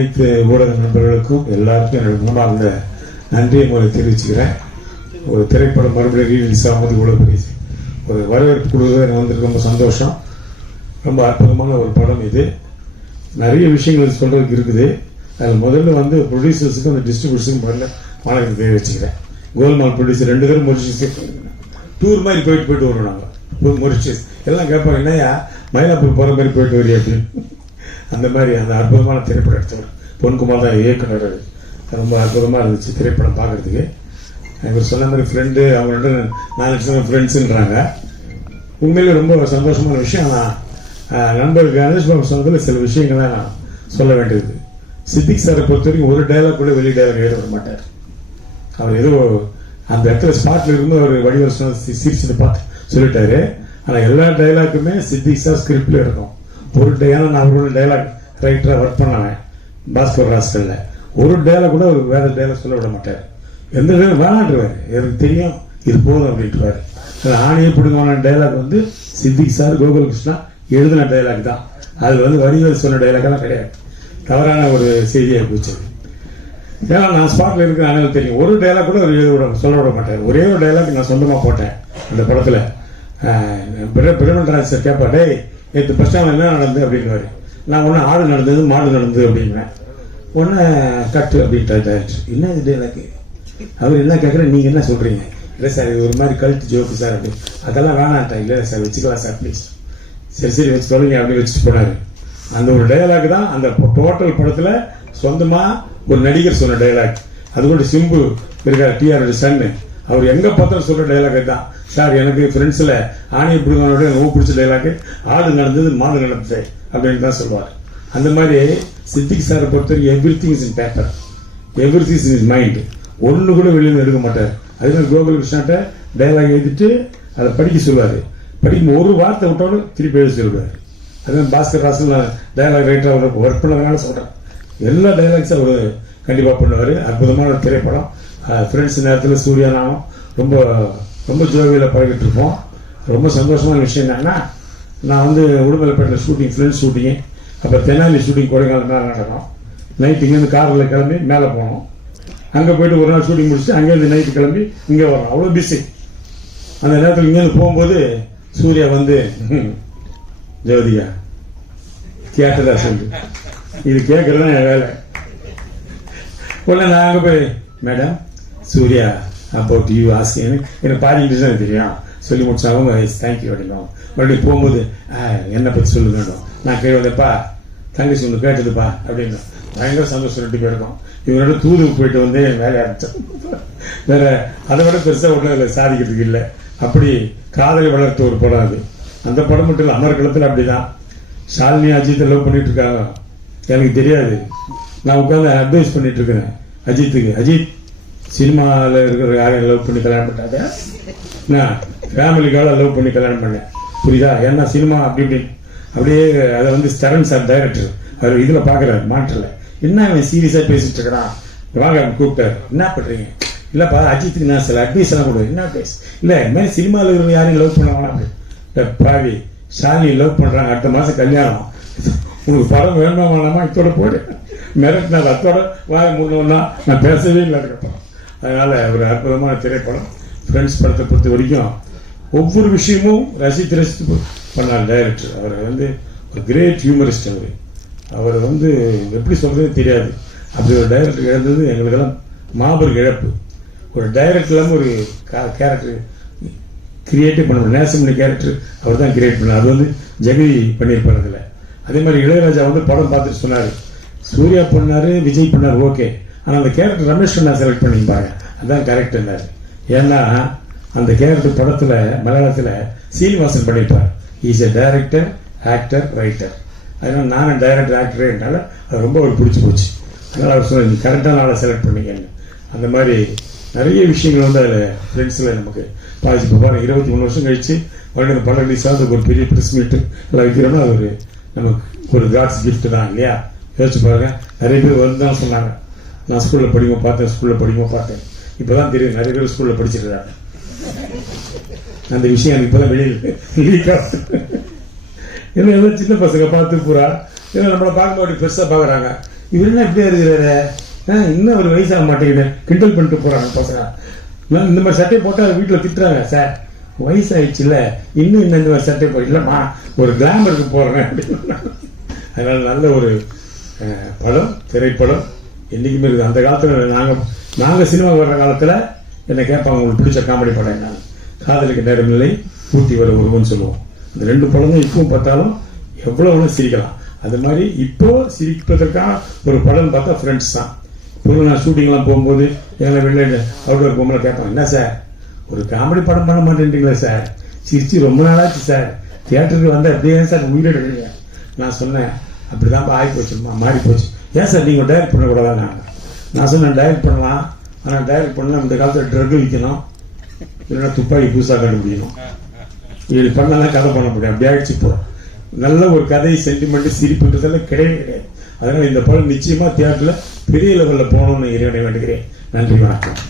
அனைத்து ஊடக நண்பர்களுக்கும் எல்லாருக்கும் என்னோட மூணாவது நன்றியை மூலம் தெரிவிச்சுக்கிறேன். ஒரு திரைப்படம் மறுபடியும் ரீலீஸ் ஆகும்போது இவ்வளோ பெரிய ஒரு வரவேற்பு கொடுக்குறது வந்துட்டு ரொம்ப சந்தோஷம். ரொம்ப அற்புதமான ஒரு படம் இது. நிறைய விஷயங்கள் சொல்றதுக்கு இருக்குது. அதில் முதல்ல வந்து ப்ரொடியூசர்ஸுக்கும் அந்த டிஸ்ட்ரிபியூஷனுக்கும் முதல்ல வணக்கத்தை தெரிவிச்சுக்கிறேன். கோல்மால் ப்ரொடியூசர் 2 பேரும் மொரிஷியஸ் டூர் மாதிரி போயிட்டு வருவோம். நாங்கள் மொரிஷியஸ் எல்லாம் கேட்பாங்க, என்னையா மயிலாப்பூர் போகிற மாதிரி போயிட்டு வரி அப்படின்னு. அந்த மாதிரி அந்த அற்புதமான திரைப்படம் எடுத்தவர் பொன்குமார் தான் இயக்குனர். ரொம்ப அற்புதமாக இருந்துச்சு திரைப்படம் பார்க்கறதுக்கு. இவர் சொன்ன மாதிரி ஃப்ரெண்டு, அவங்க 4 லட்சம் ஃப்ரெண்ட்ஸுன்றாங்க. உண்மையிலே ரொம்ப சந்தோஷமான விஷயம். ஆனால் நண்பர் கணேஷ் பாபு சொன்னதில் சில விஷயங்களை நான் சொல்ல வேண்டியது. சித்திக் சாரை பொறுத்த வரைக்கும் ஒரு டைலாக் கூட வெளி டைலாக் எழுத விட மாட்டார். அவர் ஏதோ அந்த இடத்துல ஸ்பாட்ல இருந்து அவர் வடிவர் சிரிச்சதை பார்த்து சொல்லிட்டாரு. ஆனால் எல்லா டைலாக்குமே சித்திக் சார் ஸ்கிரிப்ட்ல இருக்கும். ஒரு நான் அவரோட டைலாக் ரைட்டராக ஒர்க் பண்ணாங்க பாஸ்கர் ராஸ்கல்ல. ஒரு டைலாக் கூட ஒரு வேற டைலாக் சொல்ல விட மாட்டார். எந்த டைலாக் வேணான்றுவார். எனக்கு தெரியும் இது போதும் அப்படின்ட்டுவார். ஆணையை பிடிமான டைலாக் வந்து சித்திக் சார் கோகுல் கிருஷ்ணா எழுதின டைலாக் தான். அது வந்து வடிவேல் சொன்ன டைலாக்லாம் கிடையாது. தவறான ஒரு செய்தியாக போச்சு. ஏன்னா நான் ஸ்பாட்ல இருக்கிற அனைவரும் தெரியும். ஒரு டைலாக் கூட அவர் எழுத சொல்ல விட மாட்டார். ஒரே ஒரு டைலாக் நான் சொந்தமாக போட்டேன் அந்த படத்தில். பிரமன்ராஜ் சார் கேட்பா, டேய் நேற்று பஸ் ஸ்டாண்டில் என்ன நடந்தது அப்படின்வாரு. நான் ஒன்று ஆடு நடந்தது மாடு நடந்தது அப்படின்னேன். ஒன்று கட்டு அப்படின்ட்டு என்ன இது டைலாக்கு. அவர் என்ன கேட்குறேன், நீங்கள் என்ன சொல்கிறீங்க? இல்லை சார் இது ஒரு மாதிரி கழுத்து ஜோக்கு சார் அப்படி. அதெல்லாம் வேணான்ட்டா. இல்லை சார் வச்சுக்கலாம் சார் ப்ளீஸ். சரி வச்சு சொல்லுங்க அப்படின்னு வச்சுட்டு போனார். அந்த ஒரு டைலாக் தான் அந்த டோட்டல் படத்தில் சொந்தமாக ஒரு நடிகர் சொன்ன டைலாக். அது கூட சிம்பு இருக்கார், டிஆர் சன்னு, அவர் எங்கே பார்த்தாலும் சொல்கிற டைலாக் தான். சார் எனக்கு ஃப்ரெண்ட்ஸில் ஆணையை பிடிக்கனோட எனக்கு பிடிச்ச டைலாக்கு ஆடு நடந்தது மாடு நடந்தது அப்படின்னு தான் சொல்லுவார். அந்த மாதிரி சித்திக் சாரை பொறுத்தவரைக்கும் every thing is in paper, every thing is in mind. ஒன்று கூட வெளியில் எடுக்க மாட்டார். அதே மாதிரி கோகுல் கிருஷ்ணாட்ட டைலாக் எழுதிட்டு அதை படிக்க சொல்லுவார். படிக்கும் ஒரு வார்த்தை விட்டாலும் திருப்பி எழுதி சொல்லுவார். அதே பாஸ்கர் ராசன் டைலாக் ரைட்டர் அவர் ஒர்க் பண்ணதுனால சொல்கிறேன். எல்லா டைலாக்ஸும் அவர் கண்டிப்பாக பண்ணுவார். அற்புதமான ஒரு திரைப்படம். ஃப்ரெண்ட்ஸ் நேரத்தில் சூர்யா நானும் ரொம்ப ரொம்ப ஜோவியில் பழகிட்டு இருப்போம். ரொம்ப சந்தோஷமான விஷயம் என்னன்னா, நான் வந்து உடுமலைப்பேட்டில் ஷூட்டிங், ஃப்ரெண்ட்ஸ் ஷூட்டிங்கு, அப்புறம் தெனாலி ஷூட்டிங் கொடைக்கானல் மேலே நடக்கும். நைட்டு இங்கேருந்து காரில் கிளம்பி மேலே போனோம். அங்கே போயிட்டு ஒரு நாள் ஷூட்டிங் முடிச்சுட்டு அங்கேருந்து நைட்டு கிளம்பி இங்கே வரோம். அவ்வளோ பிஸி. அந்த நேரத்தில் இங்கேருந்து போகும்போது சூர்யா வந்து ஜோதிகா கேட்டதா சொல்லு, இது கேட்கறது தான் என் வேலை. உடனே நான் அங்கே போய் madam Surya about you asking, எனக்கு பாதி இங்கிலீஷ் தான் தெரியும் சொல்லி முடிச்சாலும் தேங்க்யூ அப்படின்னோம். மறுபடியும் போகும்போது என்னை பற்றி சொல்லு வேணும். நான் கே வந்தப்பா தங்கச்சி ஒன்று கேட்டதுப்பா அப்படின்னு பயங்கர சந்தோஷம் 2 பேருக்கும். இவரோட தூதுக்கு போயிட்டு வந்து வேலையை ஆரம்பித்தோம். வேற அதை விட பெருசாக ஒன்றும் இல்லை, சாதிக்கிறதுக்கு இல்லை. அப்படி காதலை வளர்த்த ஒரு படம் அது. அந்த படம் மட்டும் இல்லை, அமர்கலத்தில் அப்படிதான். ஷாலினி அஜித்தை லவ் பண்ணிட்டு இருக்காங்க. எனக்கு தெரியாது. நான் உட்காந்து அட்வைஸ் பண்ணிட்டு இருக்கேன் அஜித்துக்கு. அஜித் சினிமாவில் இருக்கிற யாரையும் லவ் பண்ணி கல்யாணம் பண்ணாத, நான் ஃபேமிலிக்காக லவ் பண்ணி கல்யாணம் பண்ணேன், புரியுதா? ஏன்னா சினிமா அப்படி இப்படி அப்படியே அதை வந்து ஸ்டரன் சார் டைரக்டர் அவர் இதில் பார்க்குறாரு மாற்றல. என்ன அவன் சீரியஸாக பேசிட்டு இருக்கிறான், வாங்க கூப்பிட்டார். என்ன பண்ணுறீங்க? இல்லைப்பா அஜித்துக்கு நான் சில அட்வைஸ் எல்லாம் கொடுவேன். என்ன அட்வைஸ்? இல்லை இந்த மாதிரி சினிமாவில் இருக்கிற யாரையும் லவ் பண்ணுவாங்களா அப்படி. பாவி ஷாலினி லவ் பண்ணுறாங்க, அடுத்த மாதம் கல்யாணம், உங்களுக்கு படம் வேணுமா வேணாமா இதோட போடு மிரட்டினார். அதோட வாய முன்னோன்னா நான் பேசவே இல்லை அதுக்கப்புறம். அதனால ஒரு அற்புதமான திரைப்படம். ஃப்ரெண்ட்ஸ் படத்தை பொறுத்த வரைக்கும் ஒவ்வொரு விஷயமும் ரசித்து பண்ணார் டைரக்டர். அவர் வந்து ஒரு கிரேட் ஹியூமரிஸ்ட். அவர் வந்து எப்படி சொல்றதே தெரியாது. அப்படி ஒரு டைரக்டர் இழந்தது எங்களுக்கெல்லாம் மாபெரும் இழப்பு. ஒரு டைரக்டர் இல்லாமல் ஒரு கேரக்டர் கிரியேட்டிவ் பண்ண நேசமணி கேரக்டர் அவர் தான் கிரியேட் பண்ணார். அது வந்து ஜெகதி பண்ணியிருப்பார் அதில். அதே மாதிரி இளையராஜா வந்து படம் பார்த்துட்டு சொன்னார், சூர்யா பண்ணாரு விஜய் பண்ணார் ஓகே, ஆனால் அந்த கேரக்டர் ரமேஷ் நான் செலக்ட் பண்ணிப்பாங்க அதுதான் கரெக்ட் இருந்தார். ஏன்னா அந்த கேரக்டர் படத்தில் மலையாளத்தில் சீனிவாசன் பண்ணியிருப்பார். Is a director actor writer. அதனால நானும் டைரக்டர் ஆக்டர்னால அது ரொம்ப அவர் பிடிச்சி போச்சு. அதனால் அவர் சொன்னார், நீ கரெக்டான ஆளை செலக்ட் பண்ணிக்கன்னு. அந்த மாதிரி நிறைய விஷயங்கள் வந்து அதில் ஃப்ரெண்ட்ஸில் நமக்கு பாதிச்சு பாருங்க. 23 வருஷம் கழிச்சு மறுபடியும் படம் ரிலீஸ் ஆகுது, ஒரு பெரிய ப்ரெஸ் மீட்டு எல்லாம் வைக்கிறோம்னா அது ஒரு நமக்கு ஒரு காட்ஸ் கிஃப்ட் தான் இல்லையா? யோசிச்சு பாருங்க. நிறைய பேர் வந்து தான் சொன்னாங்க, நான் ஸ்கூலில் படிக்கும் பார்த்தேன். இப்போ தான் தெரியும் நிறைய பேர் ஸ்கூலில் படிச்சிருக்காங்க. அந்த விஷயம் எனக்கு இப்போதான் வெளியில் ஏன்னா எல்லாம் சின்ன பசங்க பார்த்து பூரா ஏன்னா நம்மளை பார்க்கும்போது பெருசாக பார்க்குறாங்க. இவர் என்ன இப்படியா இருக்கிறாரு, இன்னும் ஒரு வயசாக மாட்டேங்குது, கிண்டல் பண்ணிட்டு போறாங்க பசங்க. நான் இந்த மாதிரி சட்டையை போட்டால் வீட்டில் திட்டுறாங்க, சார் வயசாயிடுச்சுல இன்னும் இந்த மாதிரி சட்டை போ இல்லைம்மா ஒரு கிளாமருக்கு போடுறேன் அப்படின்னு. அதனால நல்ல ஒரு படம், திரைப்படம் என்றைக்குமே இருக்குது. அந்த காலத்தில் நாங்கள் சினிமா வர்ற காலத்தில் என்னை கேட்பாங்க, உங்களுக்கு பிடிச்ச காமெடி படம் என்ன? காதலுக்கு நேரமில்லை, ஊட்டி வர ஒருவன் சொல்லுவோம். இந்த 2 படமும் இப்பவும் பார்த்தாலும் எவ்வளோ ஒன்று சிரிக்கலாம். அது மாதிரி இப்போ சிரிப்பதற்கான ஒரு படம் பார்த்தா ஃப்ரெண்ட்ஸ் தான். இப்போ நான் ஷூட்டிங்லாம் போகும்போது எங்களை வெளில அவுட்டோர் போகும்போது கேட்பாங்க, என்ன சார் ஒரு காமெடி படம் பண்ண மாட்டேன்றீங்களா சார், சிரிச்சு ரொம்ப நாளாச்சு சார், தியேட்டருக்கு வந்தால் எப்படியே சார் உயிரிடுறீங்க. நான் சொன்னேன், அப்படிதான் ஆகி போச்சுமா, மாறி போச்சு. ஏன் சார் நீங்கள் டைரக்ட் பண்ணக்கூடாது? நான் சொன்னேன், டைரக்ட் பண்ணலாம், ஆனால் டைரக்ட் பண்ணலாம் இந்த காலத்தில் ட்ரக் விற்கணும், இல்லைன்னா துப்பாக்கி புதுசாக கண்டுபிடிக்கணும், இப்படி பண்ணலாம் கதை பண்ண முடியும். அப்படி ஆயிடுச்சு. இப்போ நல்ல ஒரு கதை, சென்டிமெண்ட், சிரிப்புன்றதெல்லாம் கிடையாது. அதனால இந்த படம் நிச்சயமா தியேட்டர்ல பெரிய லெவலில் போகணும்னு இறைவனை வேண்டுகிறேன். நன்றி, வணக்கம்.